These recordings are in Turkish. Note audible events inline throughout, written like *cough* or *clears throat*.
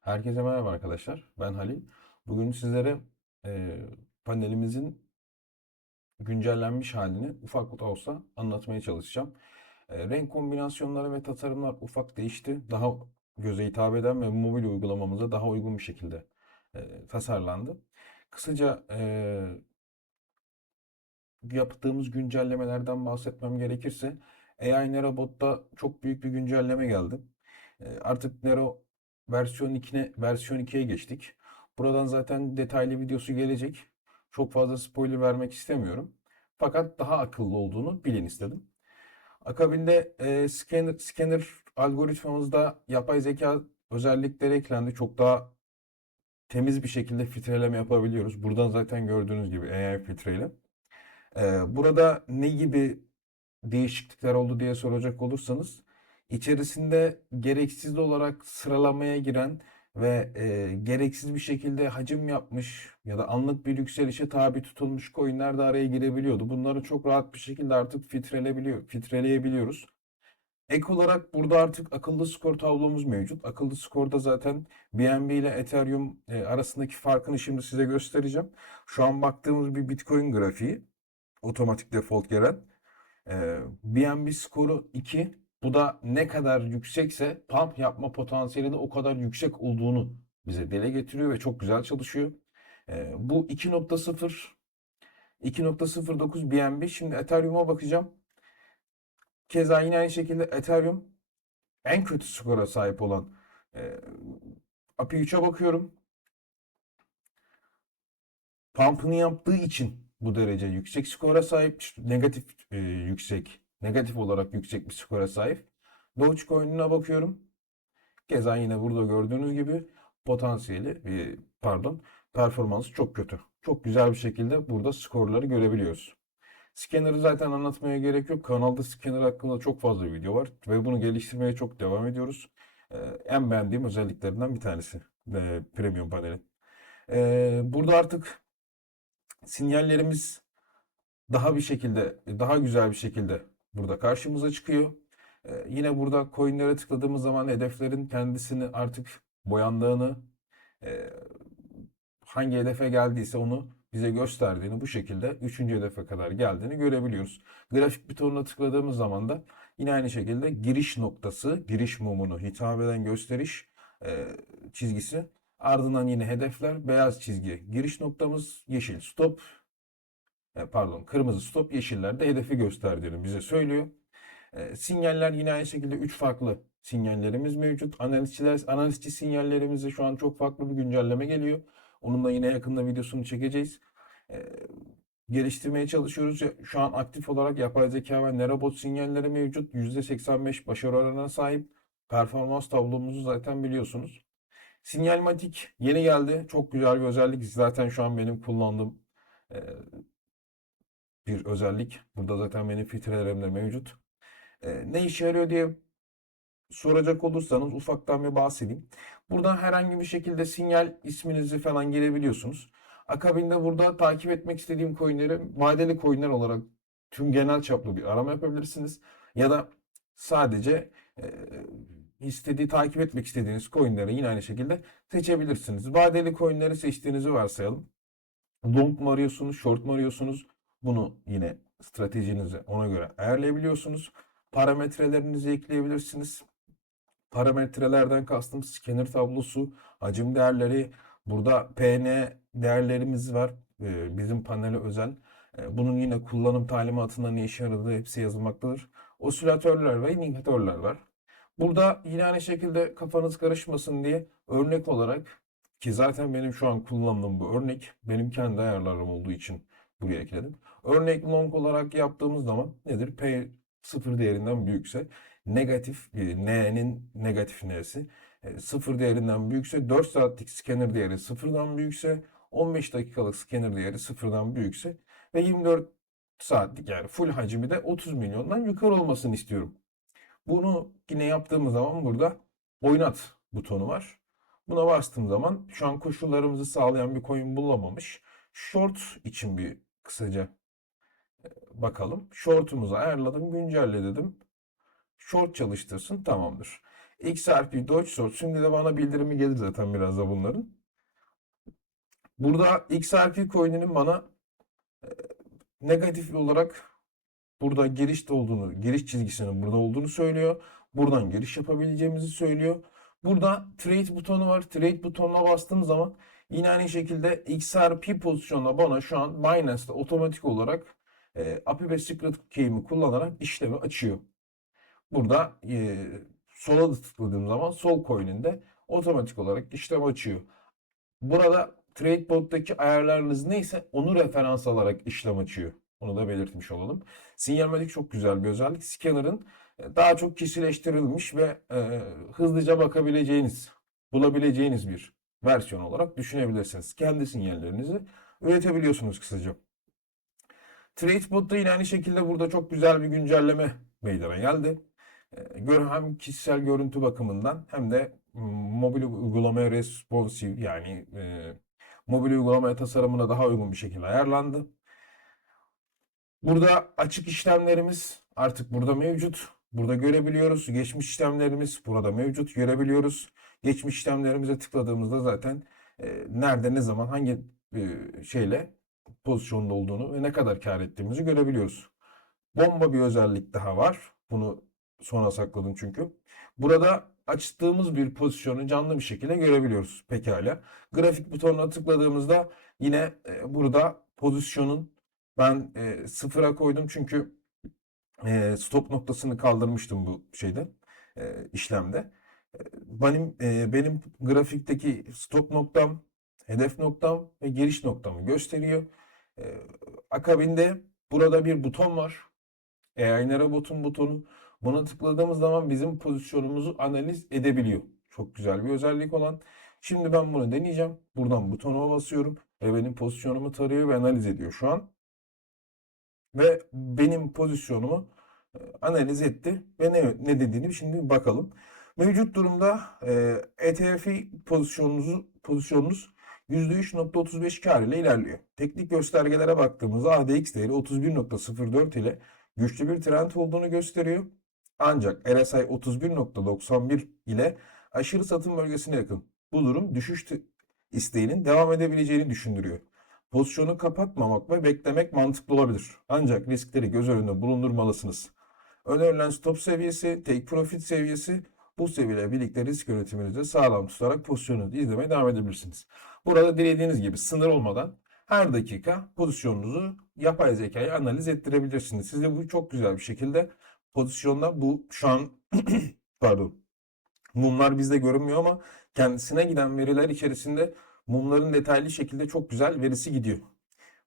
Herkese merhaba arkadaşlar. Ben Halil. Bugün sizlere e, panelimizin güncellenmiş halini ufak da olsa anlatmaya çalışacağım. E, renk kombinasyonları ve tasarımlar ufak değişti. Daha göze hitap eden ve mobil uygulamamıza daha uygun bir şekilde e, tasarlandı. Kısaca e, yaptığımız güncellemelerden bahsetmem gerekirse AI Nerobot'ta çok büyük bir güncelleme geldi. E, Artık Nero versiyon 2'ne versiyon 2'ye geçtik. Buradan zaten detaylı videosu gelecek. Çok fazla spoiler vermek istemiyorum. Fakat daha akıllı olduğunu bilin istedim. Akabinde e, scanner, scanner algoritmamızda yapay zeka özellikleri eklendi. Çok daha temiz bir şekilde filtreleme yapabiliyoruz. Buradan zaten gördüğünüz gibi AI filtreyle. E, burada ne gibi değişiklikler oldu diye soracak olursanız içerisinde gereksiz olarak sıralamaya giren ve e, gereksiz bir şekilde hacim yapmış ya da anlık bir yükselişe tabi tutulmuş coinler de araya girebiliyordu. Bunları çok rahat bir şekilde artık filtrelebiliyor, filtreleyebiliyoruz. Ek olarak burada artık akıllı skor tablomuz mevcut. Akıllı skorda zaten BNB ile Ethereum e, arasındaki farkını şimdi size göstereceğim. Şu an baktığımız bir Bitcoin grafiği otomatik default gelen. BNB skoru 2. Bu da ne kadar yüksekse pump yapma potansiyeli de o kadar yüksek olduğunu bize dile getiriyor ve çok güzel çalışıyor. Ee, bu 2.0 2.09 BNB. Şimdi Ethereum'a bakacağım. Keza yine aynı şekilde Ethereum en kötü skora sahip olan API 3'e bakıyorum. Pump'ını yaptığı için bu derece yüksek skora sahip, negatif e, yüksek, negatif olarak yüksek bir skora sahip. Dogecoin'ine bakıyorum. Keza yine burada gördüğünüz gibi potansiyeli, e, pardon, performansı çok kötü. Çok güzel bir şekilde burada skorları görebiliyoruz. Scanner'ı zaten anlatmaya gerek yok. Kanalda scanner hakkında çok fazla video var ve bunu geliştirmeye çok devam ediyoruz. E, en beğendiğim özelliklerinden bir tanesi e, Premium paneli. Burada artık sinyallerimiz daha bir şekilde, daha güzel bir şekilde burada karşımıza çıkıyor. Ee, yine burada coinlere tıkladığımız zaman hedeflerin kendisini artık boyandığını, e, hangi hedefe geldiyse onu bize gösterdiğini bu şekilde 3. hedefe kadar geldiğini görebiliyoruz. Grafik butonuna tıkladığımız zaman da yine aynı şekilde giriş noktası, giriş mumunu hitap eden gösteriş e, çizgisi Ardından yine hedefler beyaz çizgi. Giriş noktamız yeşil stop. E, Pardon kırmızı stop yeşillerde hedefi gösterdiğini bize söylüyor. E, sinyaller yine aynı şekilde 3 farklı sinyallerimiz mevcut. Analistçiler, analistçi sinyallerimize şu an çok farklı bir güncelleme geliyor. Onun da yine yakında videosunu çekeceğiz. E, geliştirmeye çalışıyoruz. Şu an aktif olarak yapay zeka ve nerobot sinyalleri mevcut. %85 başarı oranına sahip. Performans tablomuzu zaten biliyorsunuz. Sinyalmatik yeni geldi. Çok güzel bir özellik. Zaten şu an benim kullandığım e, bir özellik. Burada zaten benim filtrelerimde mevcut. E, ne işe yarıyor diye soracak olursanız ufaktan bir bahsedeyim. Buradan herhangi bir şekilde sinyal isminizi falan girebiliyorsunuz. Akabinde burada takip etmek istediğim coinleri vadeli coinler olarak tüm genel çaplı bir arama yapabilirsiniz. Ya da sadece e, istediği takip etmek istediğiniz coinleri yine aynı şekilde seçebilirsiniz. Vadeli coinleri seçtiğinizi varsayalım. Long mu arıyorsunuz, short mu arıyorsunuz? Bunu yine stratejinizi ona göre ayarlayabiliyorsunuz. Parametrelerinizi ekleyebilirsiniz. Parametrelerden kastım scanner tablosu, hacim değerleri, burada PN değerlerimiz var. Ee, bizim panele özel. Ee, bunun yine kullanım talimatında ne işe yaradığı hepsi yazılmaktadır. Osilatörler ve indikatörler var. Burada yine aynı şekilde kafanız karışmasın diye örnek olarak ki zaten benim şu an kullandığım bu örnek benim kendi ayarlarım olduğu için buraya ekledim. Örnek long olarak yaptığımız zaman nedir? P sıfır değerinden büyükse negatif e, n'nin negatif n'si e, sıfır değerinden büyükse 4 saatlik scanner değeri sıfırdan büyükse 15 dakikalık scanner değeri sıfırdan büyükse ve 24 saatlik yani full hacmi de 30 milyondan yukarı olmasını istiyorum. Bunu yine yaptığımız zaman burada oynat butonu var. Buna bastığım zaman şu an koşullarımızı sağlayan bir coin bulamamış. Short için bir kısaca bakalım. Short'umuzu ayarladım, güncelle dedim. Short çalıştırsın tamamdır. XRP, Doge Sort. Şimdi de bana bildirimi gelir zaten biraz da bunların. Burada XRP coin'inin bana e, negatif olarak burada girişte olduğunu, giriş çizgisinin burada olduğunu söylüyor. Buradan giriş yapabileceğimizi söylüyor. Burada trade butonu var. Trade butonuna bastığım zaman yine aynı şekilde XRP pozisyonuna bana şu an Binance'da otomatik olarak e, API ve Secret Key'imi kullanarak işlemi açıyor. Burada e, sola tıkladığım zaman sol coin'inde otomatik olarak işlem açıyor. Burada TradeBot'taki ayarlarınız neyse onu referans alarak işlem açıyor. Onu da belirtmiş olalım. Sinyalmedik çok güzel bir özellik. Scanner'ın daha çok kişileştirilmiş ve e, hızlıca bakabileceğiniz, bulabileceğiniz bir versiyon olarak düşünebilirsiniz. Kendi sinyallerinizi üretebiliyorsunuz kısaca. TradeBot'ta yine aynı şekilde burada çok güzel bir güncelleme meydana geldi. E, hem kişisel görüntü bakımından hem de mobil uygulamaya responsive yani e, mobil uygulamaya tasarımına daha uygun bir şekilde ayarlandı. Burada açık işlemlerimiz artık burada mevcut. Burada görebiliyoruz. Geçmiş işlemlerimiz burada mevcut. Görebiliyoruz. Geçmiş işlemlerimize tıkladığımızda zaten e, nerede ne zaman hangi e, şeyle pozisyonda olduğunu ve ne kadar kar ettiğimizi görebiliyoruz. Bomba bir özellik daha var. Bunu sona sakladım çünkü. Burada açtığımız bir pozisyonu canlı bir şekilde görebiliyoruz. Pekala. Grafik butonuna tıkladığımızda yine e, burada pozisyonun ben sıfıra koydum çünkü e, stop noktasını kaldırmıştım bu şeyde e, işlemde. Benim e, benim grafikteki stop noktam, hedef noktam ve giriş noktamı gösteriyor. E, akabinde burada bir buton var. AI button butonu. Buna tıkladığımız zaman bizim pozisyonumuzu analiz edebiliyor. Çok güzel bir özellik olan. Şimdi ben bunu deneyeceğim. Buradan butonuma basıyorum ve benim pozisyonumu tarıyor ve analiz ediyor şu an. Ve benim pozisyonumu e, analiz etti ve ne, ne dediğini şimdi bakalım. Mevcut durumda e, ETF'i pozisyonunuzu, pozisyonunuz %3.35 kar ile ilerliyor. Teknik göstergelere baktığımızda ADX değeri 31.04 ile güçlü bir trend olduğunu gösteriyor. Ancak RSI 31.91 ile aşırı satım bölgesine yakın. Bu durum düşüş te- isteğinin devam edebileceğini düşündürüyor. Pozisyonu kapatmamak ve beklemek mantıklı olabilir. Ancak riskleri göz önünde bulundurmalısınız. Önerilen stop seviyesi, take profit seviyesi bu seviyeyle birlikte risk yönetiminizi sağlam tutarak pozisyonunuzu izlemeye devam edebilirsiniz. Burada dilediğiniz gibi sınır olmadan her dakika pozisyonunuzu yapay zekaya analiz ettirebilirsiniz. Size bu çok güzel bir şekilde pozisyonda bu şu an *clears throat* pardon mumlar bizde görünmüyor ama kendisine giden veriler içerisinde mumların detaylı şekilde çok güzel verisi gidiyor.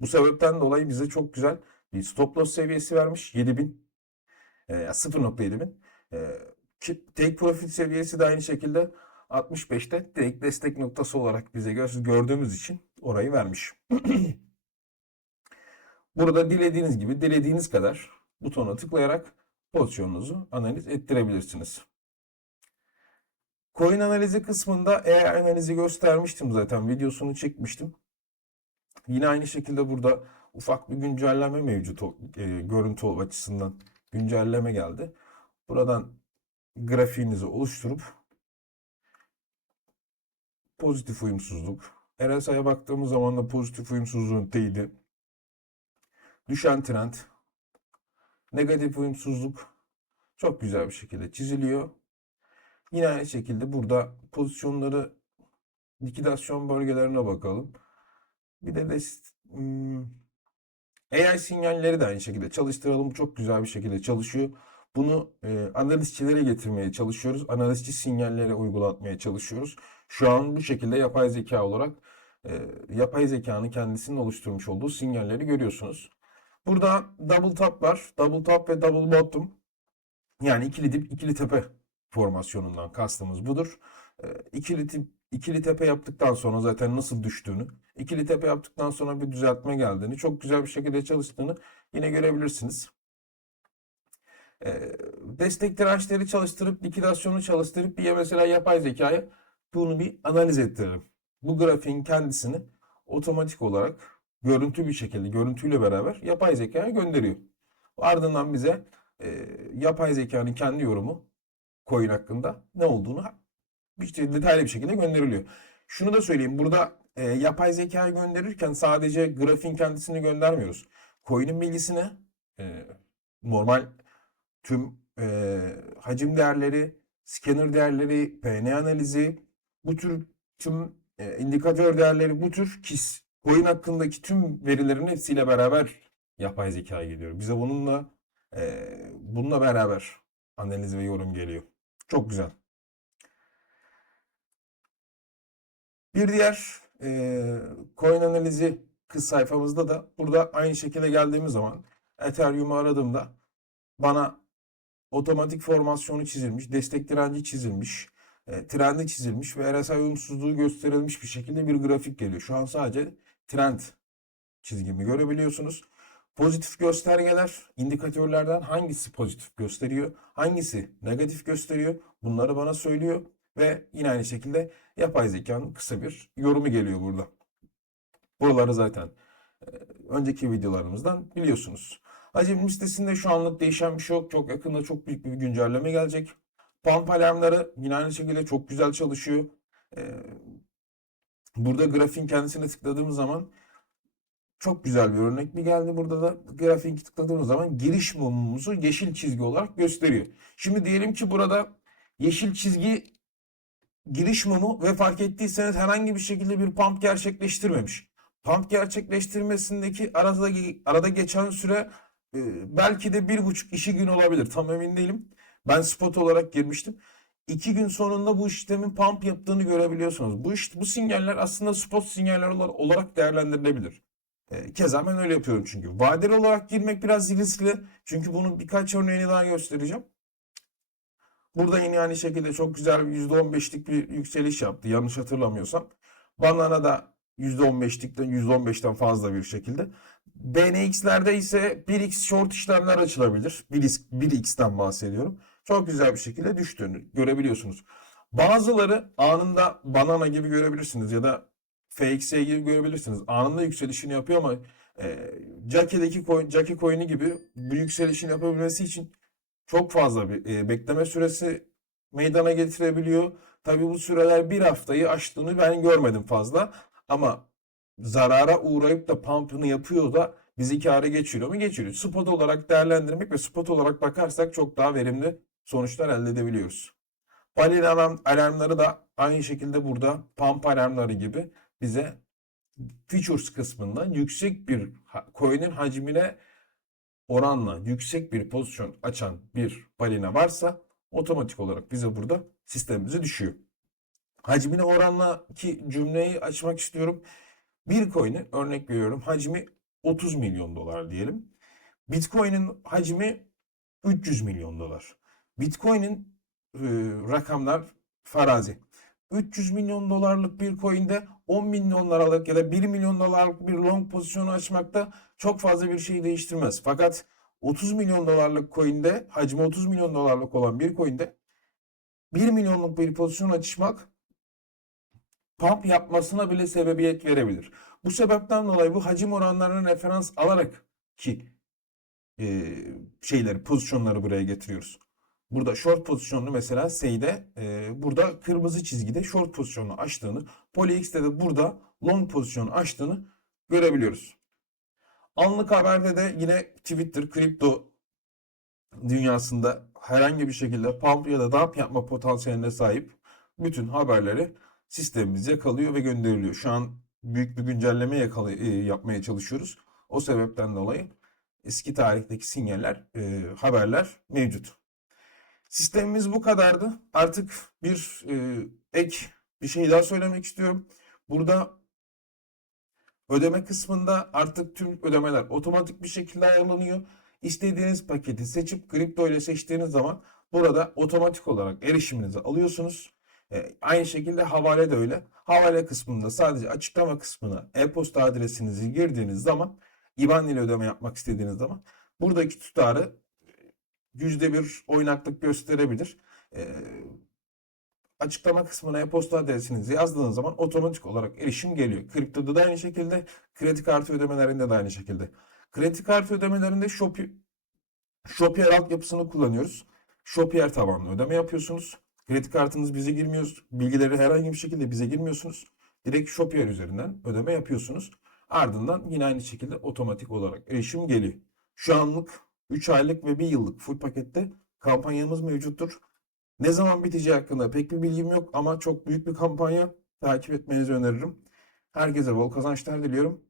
Bu sebepten dolayı bize çok güzel bir stop loss seviyesi vermiş 7000 e, 0.7 bin. E, ki- take profit seviyesi de aynı şekilde 65'te direkt destek noktası olarak bize gö- gördüğümüz için orayı vermiş. *clears throat* Burada dilediğiniz gibi dilediğiniz kadar butona tıklayarak pozisyonunuzu analiz ettirebilirsiniz. Coin analizi kısmında AI analizi göstermiştim zaten videosunu çekmiştim. Yine aynı şekilde burada ufak bir güncelleme mevcut e, görüntü açısından güncelleme geldi. Buradan grafiğinizi oluşturup pozitif uyumsuzluk. RSI'ye baktığımız zaman da pozitif uyumsuzluğun teyidi. Düşen trend. Negatif uyumsuzluk çok güzel bir şekilde çiziliyor. Yine aynı şekilde burada pozisyonları likidasyon bölgelerine bakalım. Bir de, de hmm, AI sinyalleri de aynı şekilde çalıştıralım. Çok güzel bir şekilde çalışıyor. Bunu e, analistçilere getirmeye çalışıyoruz. Analistçi sinyallere uygulatmaya çalışıyoruz. Şu an bu şekilde yapay zeka olarak e, yapay zekanın kendisinin oluşturmuş olduğu sinyalleri görüyorsunuz. Burada double top var. Double top ve double bottom. Yani ikili dip, ikili tepe formasyonundan kastımız budur. E, ikili tip, ikili tepe yaptıktan sonra zaten nasıl düştüğünü, ikili tepe yaptıktan sonra bir düzeltme geldiğini, çok güzel bir şekilde çalıştığını yine görebilirsiniz. E, destek dirençleri çalıştırıp, likidasyonu çalıştırıp bir mesela yapay zekaya bunu bir analiz ettirelim. Bu grafiğin kendisini otomatik olarak görüntü bir şekilde, görüntüyle beraber yapay zekaya gönderiyor. Ardından bize e, yapay zekanın kendi yorumu coin hakkında ne olduğunu işte detaylı bir şekilde gönderiliyor. Şunu da söyleyeyim. Burada e, yapay zekayı gönderirken sadece grafiğin kendisini göndermiyoruz. Coin'in bilgisini e, normal tüm e, hacim değerleri, scanner değerleri, PN analizi, bu tür tüm e, indikatör değerleri, bu tür KISS, coin hakkındaki tüm verilerin hepsiyle beraber yapay zeka geliyor. Bize bununla e, bununla beraber analiz ve yorum geliyor. Çok güzel. Bir diğer e, coin analizi kız sayfamızda da burada aynı şekilde geldiğimiz zaman Ethereum'u aradığımda bana otomatik formasyonu çizilmiş, destek direnci çizilmiş, e, trendi çizilmiş ve RSI uyumsuzluğu gösterilmiş bir şekilde bir grafik geliyor. Şu an sadece trend çizgimi görebiliyorsunuz. Pozitif göstergeler, indikatörlerden hangisi pozitif gösteriyor, hangisi negatif gösteriyor bunları bana söylüyor ve yine aynı şekilde yapay zekanın kısa bir yorumu geliyor burada. Buraları zaten e, önceki videolarımızdan biliyorsunuz. Hacim listesinde şu anlık değişen bir şey yok. Çok yakında çok büyük bir güncelleme gelecek. Pump alarmları yine aynı şekilde çok güzel çalışıyor. E, burada grafiğin kendisine tıkladığımız zaman çok güzel bir örnek mi geldi burada da grafiği tıkladığımız zaman giriş mumumuzu yeşil çizgi olarak gösteriyor. Şimdi diyelim ki burada yeşil çizgi giriş mumu ve fark ettiyseniz herhangi bir şekilde bir pump gerçekleştirmemiş. Pump gerçekleştirmesindeki arada, arada geçen süre e, belki de bir buçuk işi gün olabilir. Tam emin değilim. Ben spot olarak girmiştim. İki gün sonunda bu işlemin pump yaptığını görebiliyorsunuz. Bu iş, bu sinyaller aslında spot sinyaller olarak değerlendirilebilir. E, keza ben öyle yapıyorum çünkü. Vadeli olarak girmek biraz riskli. Çünkü bunun birkaç örneğini daha göstereceğim. Burada yine aynı şekilde çok güzel bir %15'lik bir yükseliş yaptı. Yanlış hatırlamıyorsam. Banana da %15'likten %15'ten fazla bir şekilde. BNX'lerde ise 1x short işlemler açılabilir. 1x, 1x'ten bahsediyorum. Çok güzel bir şekilde düştüğünü görebiliyorsunuz. Bazıları anında banana gibi görebilirsiniz ya da FXE gibi görebilirsiniz. Anında yükselişini yapıyor ama e, Jackie'deki coin, Jackie coin'i gibi bu yükselişini yapabilmesi için çok fazla bir e, bekleme süresi meydana getirebiliyor. Tabii bu süreler bir haftayı aştığını ben görmedim fazla. Ama zarara uğrayıp da pump'ını yapıyor da bizi kâra geçiriyor mu? Geçiriyor. Spot olarak değerlendirmek ve spot olarak bakarsak çok daha verimli sonuçlar elde edebiliyoruz. Panel alarm, alarmları da aynı şekilde burada pump alarmları gibi bize features kısmından yüksek bir coin'in hacmine oranla yüksek bir pozisyon açan bir balina varsa otomatik olarak bize burada sistemimize düşüyor. Hacmine oranla ki cümleyi açmak istiyorum. Bir coin'in örnek veriyorum hacmi 30 milyon dolar diyelim. Bitcoin'in hacmi 300 milyon dolar. Bitcoin'in e, rakamlar farazi. 300 milyon dolarlık bir coin'de 10 milyon liralık ya da 1 milyon dolarlık bir long pozisyonu açmakta çok fazla bir şey değiştirmez. Fakat 30 milyon dolarlık coin'de hacmi 30 milyon dolarlık olan bir coin'de 1 milyonluk bir pozisyon açmak pump yapmasına bile sebebiyet verebilir. Bu sebepten dolayı bu hacim oranlarını referans alarak ki e, şeyleri pozisyonları buraya getiriyoruz. Burada short pozisyonunu mesela Sey'de e, burada kırmızı çizgide short pozisyonunu açtığını, PolyX'te de burada long pozisyonu açtığını görebiliyoruz. Anlık haberde de yine Twitter, kripto dünyasında herhangi bir şekilde pump ya da dump yapma potansiyeline sahip bütün haberleri sistemimize yakalıyor ve gönderiliyor. Şu an büyük bir güncelleme yakalı, e, yapmaya çalışıyoruz. O sebepten dolayı eski tarihteki sinyaller, e, haberler mevcut. Sistemimiz bu kadardı. Artık bir e, ek bir şey daha söylemek istiyorum. Burada ödeme kısmında artık tüm ödemeler otomatik bir şekilde ayarlanıyor. İstediğiniz paketi seçip kripto ile seçtiğiniz zaman burada otomatik olarak erişiminizi alıyorsunuz. E, aynı şekilde havale de öyle. Havale kısmında sadece açıklama kısmına e-posta adresinizi girdiğiniz zaman IBAN ile ödeme yapmak istediğiniz zaman buradaki tutarı yüzde bir oynaklık gösterebilir. E, açıklama kısmına e-posta adresinizi yazdığınız zaman otomatik olarak erişim geliyor. Kriptoda da aynı şekilde, kredi kartı ödemelerinde de aynı şekilde. Kredi kartı ödemelerinde Shopee, Shopier altyapısını kullanıyoruz. Shopier tabanlı ödeme yapıyorsunuz. Kredi kartınız bize girmiyor. Bilgileri herhangi bir şekilde bize girmiyorsunuz. Direkt Shopier üzerinden ödeme yapıyorsunuz. Ardından yine aynı şekilde otomatik olarak erişim geliyor. Şu anlık 3 aylık ve 1 yıllık full pakette kampanyamız mevcuttur. Ne zaman biteceği hakkında pek bir bilgim yok ama çok büyük bir kampanya takip etmenizi öneririm. Herkese bol kazançlar diliyorum.